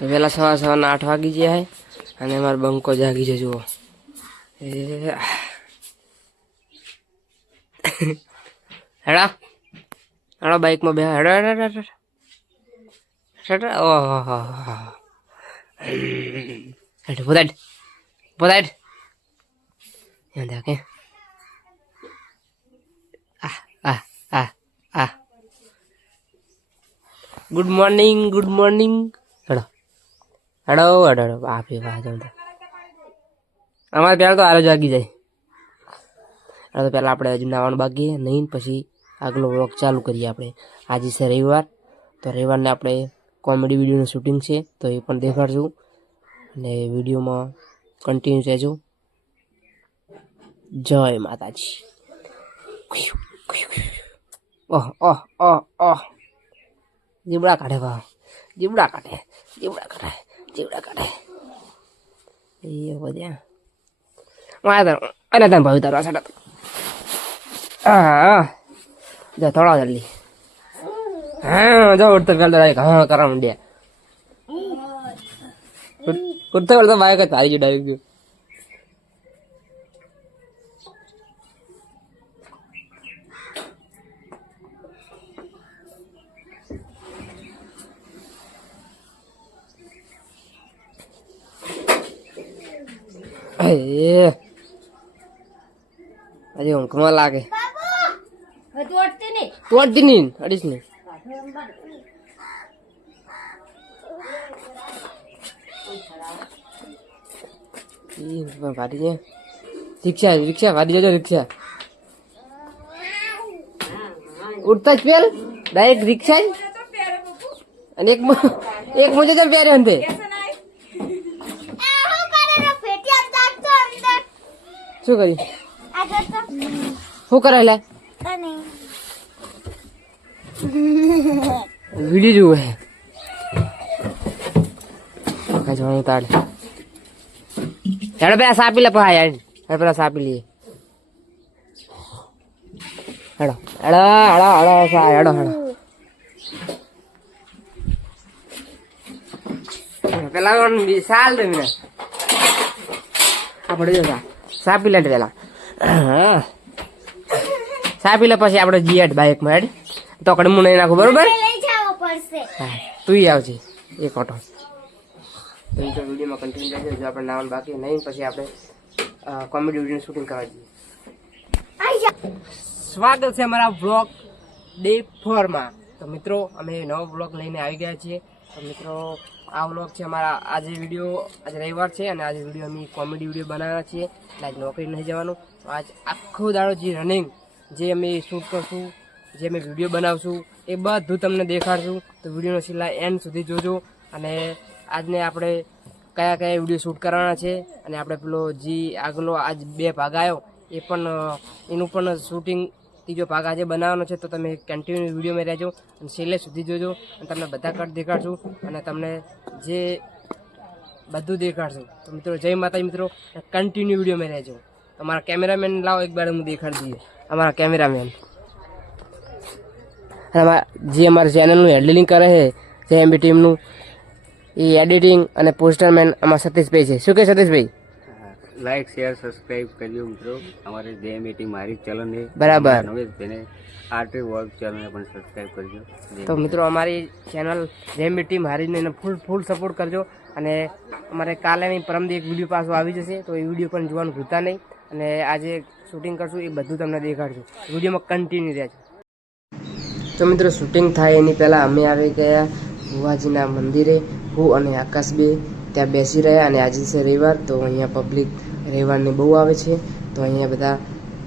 તો વહેલા સવારના 8 વાગી ગયા હે અને અમારો બંકો જાગી છે જુઓ એ હેડા હેડો બાઇકમાં બે હેડો હેડો હેડો હેડો ઓહો હેડ પોદાડ પોદાડ એમ દેખે ગુડ મોર્નિંગ હેડો હેડો હેડો હેડો આપી વાહ જમતા અમારે પહેલાં તો આરો જાગી જાય તો પહેલાં આપણે હજુ નાવાનું બાકી નહીં પછી આગલો વ્લોગ ચાલુ કરીએ આપણે આજે છે રવિવાર તો રવિવારને આપણે કોમેડી વિડીયોનું શૂટિંગ છે તો એ પણ દેખાડશું અને વિડીયોમાં કન્ટિન્યુ રહેજો જય માતાજી ઓહ ઓહ ઓહ ઓહ જીબડા કાઢે ભાવ જીબડા કાઢે એ બધા અને તમે ભાવી તારો સાડા હા જા થોડા જલ્દી હા જો ઉઠતો પેલા હા કરવા માંડ્યા ઉઠતો પેલા તો બાઈક જ હારી ગયું ડાયરેક્ટ ગયું હજી ઊંઘમાં લાગે તોડતી નહીં અડીશ નહીં ભારી છે રિક્ષા ભારી જજો રિક્ષા ઉઠતા જ પેલ ડાયરેક્ટ રિક્ષા અને એક મોજો તો પહેર્યો અંતે શું કર્યું શું કરાયેલા વિડીયો જોવે કઈ જવાનું તાડ હેડો પેલા સાપી લે પા યાર પેલા સાપી લઈએ હેડો હેડો હેડો હેડો હેડો હેડો પેલા સાલ દે મને આપણે જો સાપી લે પેલા સાપી લે પછી આપણે જીએટ બાઇકમાં હેડ તો કડે હું નહીં નાખું બરોબર તું આવજે એક ઓટો તો વિડીયોમાં કન્ટિન્યુ રહેજો જો આપણે નાવાનું બાકી નહીં પછી આપણે કોમેડી વિડીયોનું શૂટિંગ કરવા જઈએ સ્વાગત છે અમારા બ્લોગ ડે 4માં તો મિત્રો અમે નવો બ્લોગ લઈને આવી ગયા છીએ તો મિત્રો આ વ્લોગ છે અમારા આજે રવિવાર છે અને આજે વિડીયો અમે કોમેડી વિડીયો બનાવવાના છીએ એટલે આજ નોકરી નહીં જવાનું તો આજ આખો દાડો જે રનિંગ જે અમે શૂટ કરશું જે અમે વિડીયો બનાવશું એ બધું તમને દેખાડશું તો વિડીયોનો છેલ્લા એન્ડ સુધી જોજો અને આજને આપણે કયા વિડીયો શૂટ કરવાના છે અને આપણે પેલો જે આગલો આજ 2 ભાગ આવ્યો એ પણ એનું પણ શૂટિંગ ત્રીજો ભાગ આજે બનાવવાનો છે તો તમે કન્ટિન્યુ વિડીયોમાં રહેજો અને છેલ્લે સુધી જોજો અને તમને બધા કટ દેખાડશું અને તમને જે બધું દેખાડશું તો મિત્રો જય માતાજી મિત્રો કન્ટિન્યુ વિડીયોમાં રહેજો તમારા કેમેરામેન લાવો એક બાર હું દેખાડી દઈએ અમારા કેમેરામેન જે અમારા ચેનલનું હેન્ડલિંગ કરે છે જેએમબી ટીમનું એ એડિટિંગ અને પોસ્ટરમેન અમારા સતીશભાઈ છે શું કહે સતીશભાઈ લાઈક શેર સબસ્ક્રાઇબ કરજો મિત્રો અમારે જેએમબી ટીમ મારી ચેનલ ને બરાબર તેને આરટી વર્ક ચેનલને પણ સબસ્ક્રાઇબ કરજો તો મિત્રો અમારી channel JMB team હારીને full support કરજો અને અમારે કાલે પરમદી એક વિડીયો પાછો આવી જશે તો એ વિડીયો પણ જોવાનું ભૂલતા નહીં અને આજે શૂટિંગ કરશું એ બધું તમને દેખાડશું વિડીયોમાં કન્ટિન્યુ રહેજો તો મિત્રો શૂટિંગ થાય એની પહેલાં અમે આવી ગયા ભુવાજીના મંદિરે હું અને આકાશ બે ત્યાં બેસી રહ્યા અને આજે છે રવિવાર તો અહીંયા પબ્લિક રવિવારની બહુ આવે છે તો અહીંયા બધા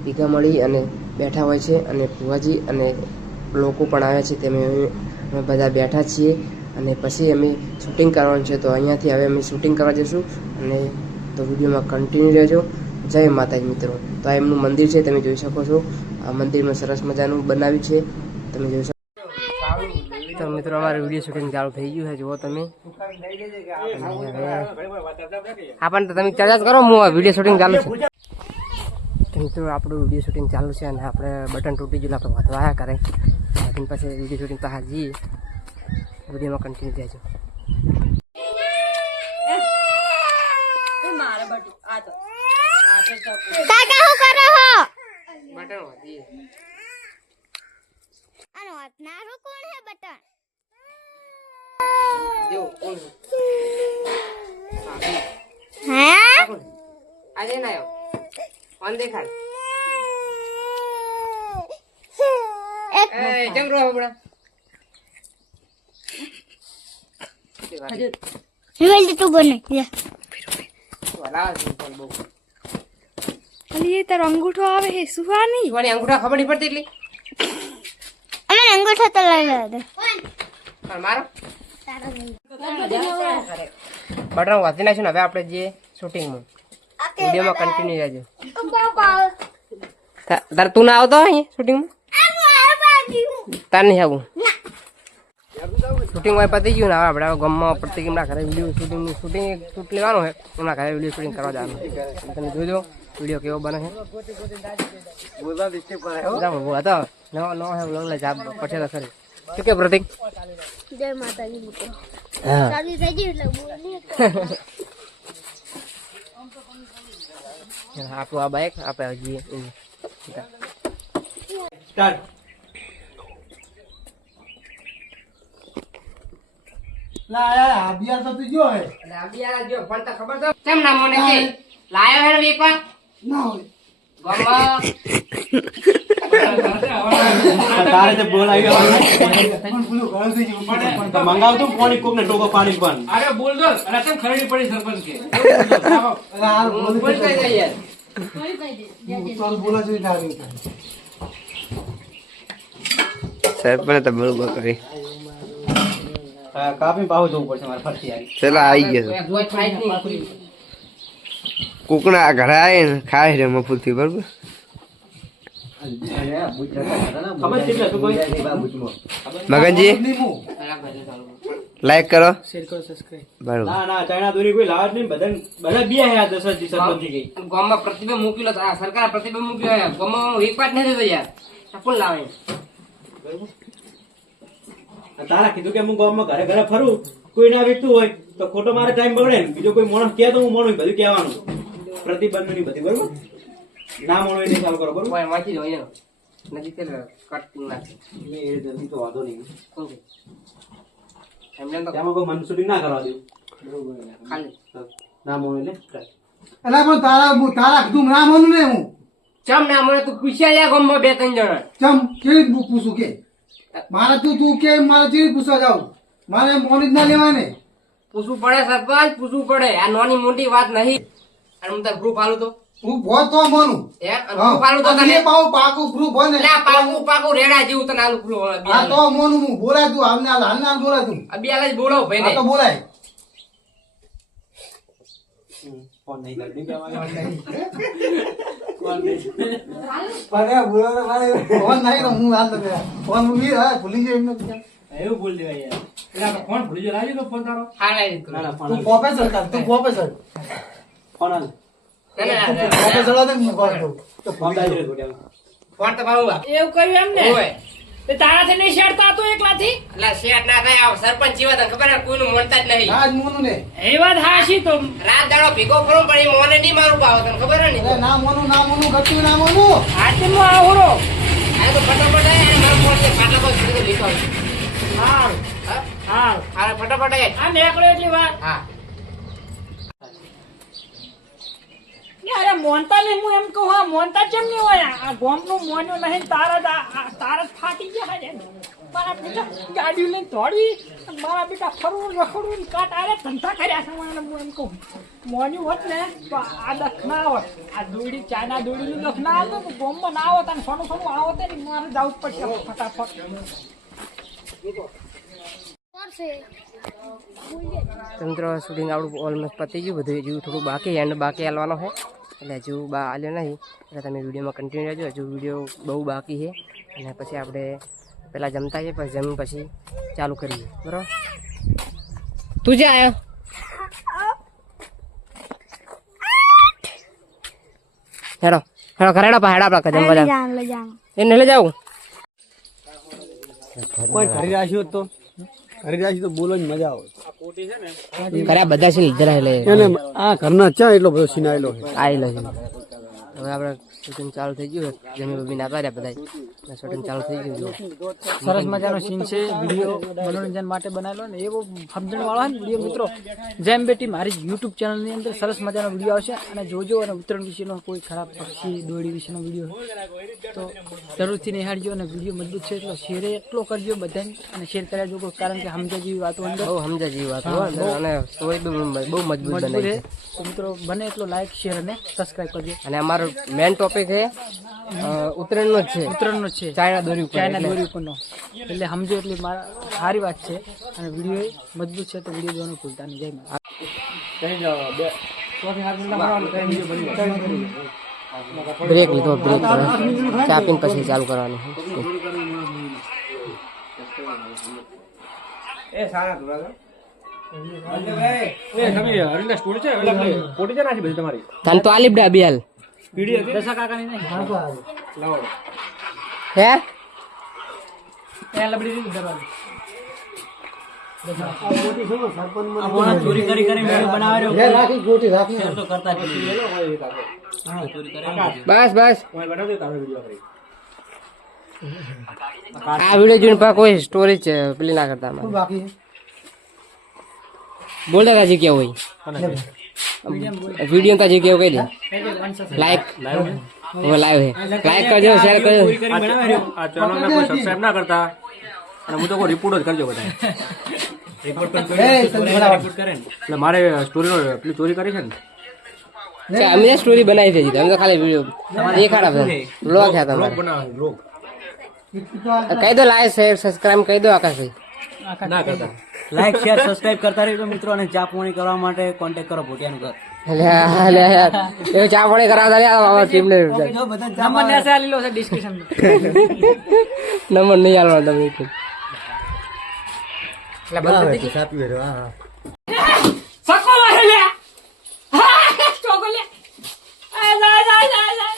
ભેગા મળી અને બેઠા હોય છે અને ભુવાજી અને લોકો પણ આવ્યા છે તેમ અમે બધા બેઠા છીએ અને પછી અમે શૂટિંગ કરવાનું છે તો અહીંયાથી હવે અમે શૂટિંગ કરવા જઈશું અને તો વિડીયોમાં કન્ટિન્યુ રહેજો જય માતાજી મિત્રો તો આ એમનું મંદિર છે તમે જોઈ શકો છો આ મંદિરમાં સરસ મજાનું બનાવ્યું છે તમે જોઈ શકો તો મિત્રો અમારું વિડીયો શૂટિંગ ચાલુ થઈ ગયું છે જુઓ તમે આપણને તો તમે ચાર્જ કરો હું વિડીયો શૂટિંગ ચાલુ છે મિત્રો આપણું વિડીયો શૂટિંગ ચાલુ છે અને આપણે બટન તૂટી ગયું આપણે વધવાયા કરે પછી વિડીયો શૂટિંગ તો હાલ જઈએ વિડીયોમાં કન્ટિન્યુ રહેજો કાકા હું કરો હો બટન વાગી અને વાતનારો કોણ હે બટન જો કોણ હે આજે ના આવ્યો કોણ દેખાડ એક એ જમ રહો બડા હેલ તું બને લે વાલા સિમ્પલ બહુ અલી એ તારો અંગૂઠો આવે હે સુવાની ઈવાની અંગૂઠા ખબર નહીં પડતી એટલી અમે અંગૂઠો તો લઈ લે દે પણ મારો બટન વાંચી નાખ્યું ને હવે આપણે જઈએ શૂટિંગમાં વિડીયોમાં કન્ટિન્યુ રહેજો તાર તું ના આવતો અહીંયા શૂટિંગમાં તાર નહીં આવું શૂટિંગ હોય પતી ગયું ને હવે આપણે ગામમાં પ્રત્યેક એમના ઘરે વિડીયો શૂટિંગ શૂટ લેવાનું હોય એમના ઘરે વિડીયો શૂટિંગ કરવા જવાનું તમે જોજો વિડીયો કેવો બને છે હતો નવો નવો હે વ્લોગ લે જાબ પછી તો ખરી શું કે પ્રતિક જય માતાજી મિત્રો હા ચાલી થઈ ગઈ એટલે બોલી આપણું આ બાઈક આપણે જઈએ સ્ટાર્ટ લા યાર આબિયા તો તું જો હે એટલે અબિયા જો પણ તો ખબર તો કેમ ના મને કે લાયો હે ને એકવાર ના હોય ગામમાં તારે તે બોલાવી પણ બોલો ઘર થઈ ગયું પણ મંગાવ તું પાણી કોક ને ટોકો પાણી પણ અરે બોલ દો અને કેમ ખરડી પડી સરપંચ કે અરે આ બોલ બોલ કઈ જાય યાર ચાલ બોલા જોઈ લાગે સાહેબ પણ તો બરોબર કરી કાપી પાવ જવું પડશે મારે ફરતી આવી ચલો આવી ગયો જોઈ ફાઈટ નહીં કુકના ઘરે આવી ને ખાય છે મફુલથી બરોબર ખબર છે એટલે તું કોઈ મગનજી લાઈક કરો શેર કરો સબસ્ક્રાઇબ બરોબર ના ના ચાઇના દોરી કોઈ લાવ જ નહીં બધા બધા બે હે આ 10 સરપંચ થી ગઈ ગામમાં પ્રતિબંધ મૂકેલો આ સરકાર પ્રતિબંધ મૂક્યો હે ગામમાં એક વાત નથી થતો યાર આ કોણ લાવે તારા કીધું કે હું ગામમાં ઘરે ઘરે ફરું કોઈ ના વેચતું હોય તો ખોટો મારે ટાઈમ બગડે ને બીજો કોઈ માણસ કહે તો હું માણું બધું કહેવાનું પ્રતિબંધ ની બધી બરોબર ના માણો એને ચાલુ કરો બરોબર કોઈ વાંચી દો એનો નજીક તે કટ નાખે એ જલ્દી તો વાંધો નહીં કોણ કે એમને તો તેમાં કોઈ મન શૂટિંગ ના કરવા દેવું ખાલી ના માણો એટલે અલા પણ તારા કીધું ના માનું ને હું ચમ ના મને તું પૂછ્યા યા ગામમાં બે ત્રણ જણા ચમ કેવી રીતે પૂછું કે મારે તું કે મારે કેવી પૂછવા જાઉં મારે મોની જ ના લેવાય ને પૂછવું પડે સરપંચ પૂછવું પડે આ નાની મોટી વાત નહીં અને હું તાર પ્રૂફ આલું તો હું ભોત તો માનું હે અને proof આલું તો તને પાકું પ્રૂફ હોય ને એટલે આ પાકું રેડા જેવું તને આલું proof હોય. આ તો મોનું હું બોલાય તું હાલ ના બોલાય તું અબિયાલ જ બોલાવ ભાઈ આ તો બોલાય ફોન નહીં કરડી ફોન નહીં હું હાલ તો ફોન ભૂલી ગયો એમને એવું બોલ દેવાય યાર એટલે આપણે ફોન ભૂલી જાય લાવી દો ફોન તારો હા લાવી દીધું. ના ના ફોન તું પ્રોફેસર તું પ્રોફેસર ફોન હાલ ના, ના, ના, ના. પ્રોફેસર હતો ને હું ફોન કરું તો ફોન દાઈ રે ગોડિયા ફોન તો મારું આ. એવું કર્યું એમ ને હોય. તે તારાથી નહીં શેરતા હતો એકલાથી એટલે શેઠ ના થાય આ સરપંચ જેવા તને ખબર હે કોઈનું માનતા જ નહીં ના જ મોનું ને એ વાત હાશી તો રાત દાડો ભેગો ફરું પણ એ મોને નહીં મારું પાવ તને ખબર હે ને અરે ના મોનું ગતું ના મોનું હાથી નો આવરો આ તો ફટાફટ આય અને મારો ફોન છે પાટલા પર છોડી લીધો હાર હા હાર હા ફટાફટ આય આ નીકળ્યો એટલી વાત હા અરે મોનતા નહીં હું એમ કહું હા મોનતા કેમ નહીં હોય આ ગોમનું મોન્યું નહીં તારા જ ફાટી ગયા છે મારા બેટા ગાડી લઈને દોડી મારા બેટા ફરવું રખડવું ને કાટ આરે ધંધા કર્યા છે મને હું એમ કહું મોન્યું હોત ને તો આ દખ ના આવત આ દોડી ચાઇના દોડીનું દખ ના આવતો તો ગોમમાં ના આવત અને સોનું સોનું આવત ને મારે જવું જ પડશે ફટાફટ તંત્ર શૂટિંગ આવડું ઓલમોસ્ટ પતી ગયું બધું હજુ થોડું બાકી એન્ડ બાકી હાલવાનો છે એટલે હજુ બા હાલ્યો નહીં એટલે તમે વિડીયોમાં કન્ટિન્યુ રહેજો હજુ વિડીયો બહુ બાકી છે અને પછી આપણે પહેલાં જમતા જઈએ પછી જમીન પછી ચાલુ કરીએ બરાબર તું જે આવ્યો હેડો હેડો ઘરેડો પા હેડા આપણા જમવા જાવ એને લઈ જાવ કોઈ ઘરે રાખ્યો તો ઘરે રાખ્યો તો બોલવાની મજા આવે ઘરે બધા છે જરા લે એને આ ઘરના ચા એટલો બધો સિનાયેલો છે આવેલો છે હવે આપણે શૂટિંગ ચાલુ થઈ ગયું જમી બબી ના કર્યા બધા શૂટિંગ ચાલુ થઈ ગયું સરસ મજાનો સીન છે, વિડીયો મનોરંજન માટે બનાવેલો ને એવો સમજણ વાળો ને વિડીયો મિત્રો. જેમ બેટી મારી યુટ્યુબ ચેનલની અંદર સરસ મજાનો વિડીયો આવશે અને જોજો. અને ઉત્તરાયણ વિશેનો કોઈ ખરાબ પક્ષી દોડી વિશેનો વિડીયો તો જરૂરથી નિહાળજો. અને વિડીયો મજબૂત છે એટલો શેર એટલો કરજો બધાને અને શેર કર્યા જો, કારણ કે સમજા જેવી વાતો અંદર બહુ સમજા જેવી વાત અને સ્ટોરી બહુ મજબૂત મજબૂત બનાવી છે. છે. તો મિત્રો બને એટલો લાઈક શેર અને સબસ્ક્રાઈબ કરજો. અને અમારો મેન ટોપિક છે ઉત્તરાયણનો જ છે, ઉત્તરાયણનો છે, ચાઇના દોરી ઉપર ચાઇના એટલે. દોરી ઉપરનો, એટલે સમજો એટલે મારા સારી વાત છે. અને વિડીયો મજબૂત છે તો વિડીયો જોવાનું ભૂલતા નહીં. જય માતા. બ્રેક લીધો, બ્રેક કરો, ચા પીને પછી ચાલુ કરવાનું. તને તો આલી ડા બિયાલ દશા કાકાની નહીં. હે એ લબડી દીધી દરવાજો. ચોરી કરી કરીને વિડીયો બનાવ્યો. લે રાખી ગોટી રાખી તો કરતા જ નથી. બસ બસ આ વિડીયો જોઈને પા કોઈ સ્ટોરી છે પેલી ના કરતા શું બાકી બોલ દે તાજી કેવું હોય વિડીયો તાજી કેવું કહી દે. લાઈક હવે લાઈવ હે, લાઈક કરજો, શેર કરજો. આ ચેનલને કોઈ સબસ્ક્રાઇબ ના કરતા અને હું તો કોઈ રિપોર્ટ જ કરજો બધા. રિપોર્ટ કરે ને એટલે મારે સ્ટોરીનો પેલી ચોરી કરી છે ને અમે સ્ટોરી બનાવી છે, અમે તો ખાલી વિડીયો દેખાડા બ્લોગ છે તમારે. બનાવવાનું બ્લોગ કહી દો લાઈક શેર સબસ્ક્રાઇબ કહી દો આકાશભાઈ. ના કરતા. લાઈક શેર સબસ્ક્રાઇબ કરતા રહેજો મિત્રો. અને ચા પાણી કરવા માટે કોન્ટેક્ટ કરો ભોટિયાનું ઘર. એવું ચા પાણી કરાવતા નહીં આ ટીમને જો બધા ચા નંબર નેસે આલેલો છે ડિસ્ક્રિપ્શનમાં. નંબર નહીં આલવાનો તમે એટલે સકો વાહે લે. હા ચોકો લે. આ જા જા જા જા.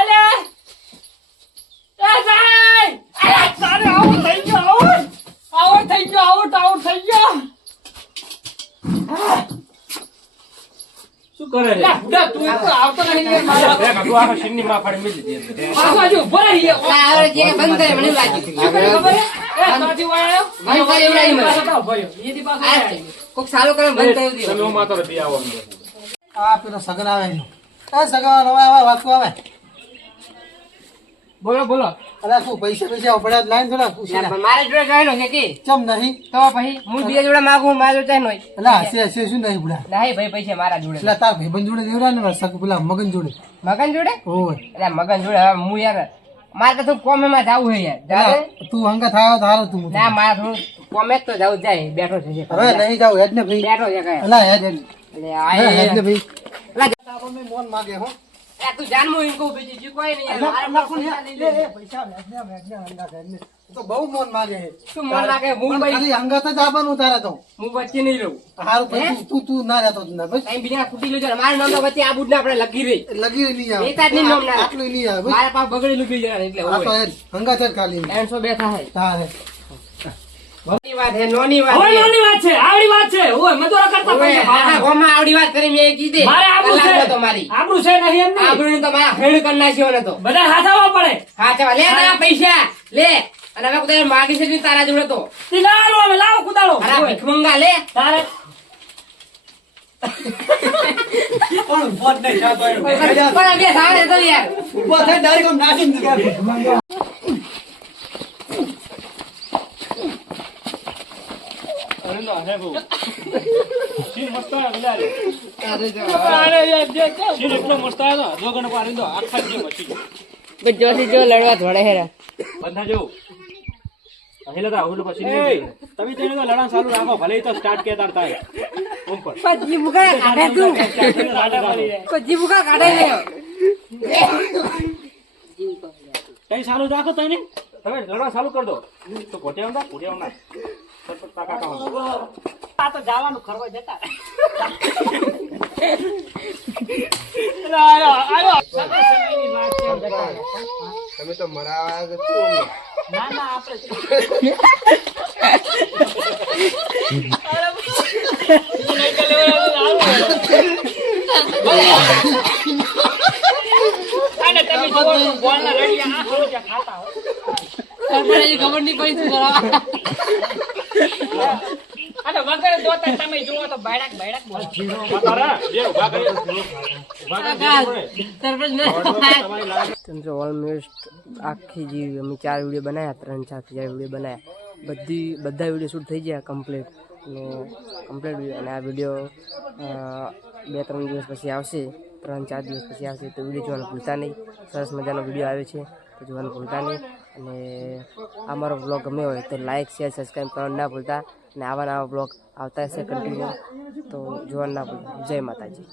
અલે એ જાય. અરે સારે આઉટ થઈ ગયો, આઉટ થઈ ગયો, આઉટ થઈ ગયો. શું કરે છે? લે બુડા તું તો આવતો નહીં ને મારા. બે કાકુ આખા સીનની માં ફાડી મેલી દીધી. પાછો આજો બોલા હી. બંધ કરે મને લાગી ખબર એ તાજી વાળો. બંધ કરી ઉડાડી મને. પાછો ભર્યો. એથી પાછો આવ્યો. કોક સારું કરે બંધ કરી દે. તમે હું માતો નથી આવો અંદર. આ પેલો સગન આવે છે. એ સગન આવે વાતું આવે. બોલો બોલો. અરે શું પૈસા પૈસા પડ્યા લાઈન થોડા પૂછી લે. મારે જોડે જોઈનો છે કે ચમ નહીં તો પછી હું બે જોડે માંગુ મારા જોડે ચાઈ નોય એટલે હશે શું નહીં બુડા. નહીં ભાઈ પૈસા મારા જોડે. એટલે તાર ભાઈબંધ જોડે દેવરા ને સગ પેલા મગન જોડે મગન જોડે ઓય એટલે મગન જોડે હવે હું યાર મારે તો થોડું કોમેમાં જવું છે યાર જાવે? તું હંગા થાય તો હારો તું ના મારે થોડું કોમે જ તો જવું જ જાય બેઠો છે હવે નહીં જાવ હેડ ને ભાઈ બેઠો છે કઈ અલા હેડ હેડ એટલે આ હેડ ને ભાઈ એટલે આપણને મોન માગે હો તું જાનમું એમ કહું બીજું કોઈ નહીં યાર. મારે અલા પૈસા પણ નહીં લે લે. પૈસા હેડ ને તો બહુ મોન માગે છે શું મન લાગે હું પણ ભાઈ ખાલી હંગાત જ આવવાનું તારે તો હું વચ્ચે નહીં રહું હારું પણ તું ના રહેતો ના બસ કઈ બીજા કુટી લેજો મારું નામ તો વચ્ચે આ બુડને આપણે લગી રહી લગી નહીં આવે એ તાજ નહીં નામ ના આટલું નહીં આવે મારા પાસે બગડેલું બી જરા એટલે આ તો હોય હેડ હંગાત જ ખાલી 302 થાય તારે નાની વાત હે નોની વાત હવે હે. નાની વાત છે, આવડી વાત છે. ઓય મજૂરા કરતા ઓય, પૈસા આખા ભાગના. ગામમાં આવડી વાત કરી મેં કીધી મારે આબરૂ કલાક છે. નતો મારી આબરૂ છે નહીં એમ નહીં. આબરૂને તો મારા હેડ કરી નાખ્યો ને તો બધા હાથાવા પડે. હા ચાલ લે તારા પૈસા લે અને હવે કુદાર માગી છે તારા જોડે તો ઈ લાવો હવે લાવો કુદાડો. અરે ઓય, ભીખમંગા લે તારે પણ ફોન નહીં જાતો એમ. પણ બે સાડે તો યાર ઊભો થઈ ડાયરેક્ટ આમ નાસી નીકળ્યા. સીન મસ્ત આવ્યો એટલે અરે યાર જે છે. સીન એટલો મસ્ત આવ્યો જો ગણ પાડી દો આખા જ મચી જોથી જો લડવા થોડે હેરા બંધા જો अहिले त आउनु पछि नि તમે તેને તો લડાણ ચાલુ રાખો ભલે તો સ્ટાર્ટ કે તાર થાય ઓમ પર પછી મુકા કાઢે તું પછી મુકા કાઢે લે કઈ ચાલુ રાખો તને તમે લડવા ચાલુ કર દો તો પોટ્યા ના સતત કાકા આ તો જવાનું ખરવા જતા. સમયની વાત છે. તમે તો મરાવા છો ના ના આપણે બોલના લડિયા આ સમજ્યા ખાતા હોય. ખબર નહીં પડી શું કરવા. અને વગર જોતા તમે જુઓ તો બાયડાક બોલે. તારા જે ઊભા કરી તમે ઓલમોસ્ટ આખી જે અમે 4 વિડીયો બનાવ્યા 3-4 વિડીયો બનાવ્યા બધા વિડીયો શૂટ થઈ ગયા કમ્પ્લીટ વિડીયો. અને આ વિડીયો 2-3 દિવસ પછી આવશે, 3-4 દિવસ પછી આવશે. તો વિડીયો જોવાનું ભૂલતા નહીં. સરસ મજાનો વિડીયો આવે છે તો જોવાનું ભૂલતા નહીં. અને આ મારો બ્લોગ ગમ્યો હોય તો લાઇક શેર સબસ્ક્રાઈબ કરવાનું ના ભૂલતા. અને આવા બ્લોગ આવતા હશે કન્ટિન્યુ, તો જોવાનું ના ભૂલતા. જય માતાજી.